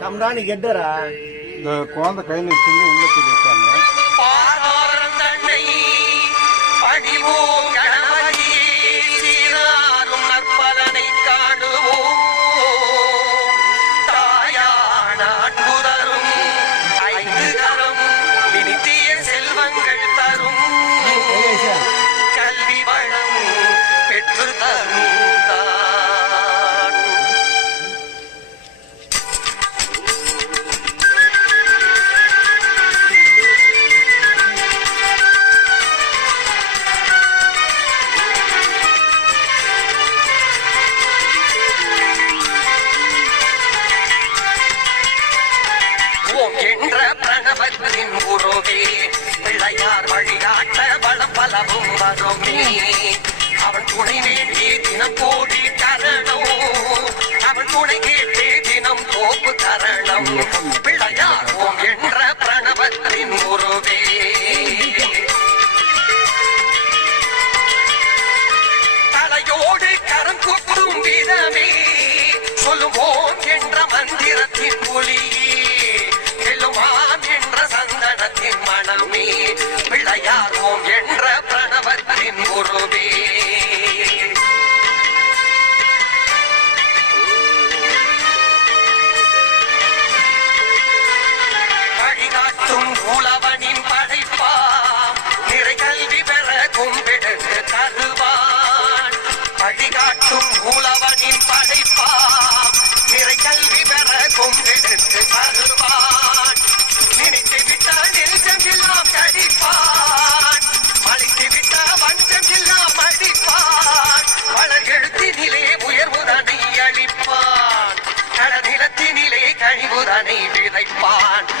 சம்ராணி கெட்டரா இந்த குழந்தை கையில் வச்சுன்னு உள்ள தூக்கி வச்சாங்க. என்ற பிரணவத்தின் உருவே பிள்ளையார் வழிகாட்ட வளம் பலவும் வருமே. அவன் துணை வேண்டி தினம் கோடி தரணம், அவன் துணை கேட்டு தினம் கோப்பு தரணம். பிள்ளையார் ஓம் என்ற பிரணவத்தின் உருவே தலையோடு கரம் கூப்பும் விதமே சொல்லுவோம் என்ற மந்திரத்தின் ஒளியே என்ற சந்தனத்தின் மனமே. பிள்ளையார் ஓம் என்ற பிரணவத்தின் உருவே வழிகாட்டும் உழவனின் படைப்பாம் நிறை கல்வி பெற கும்பிடுத்து தருவான். வழிகாட்டும் உழவனின் படைப்பாம் நிறை கல்வி பெற கும்பிடுத்து தருவான். நினைத்து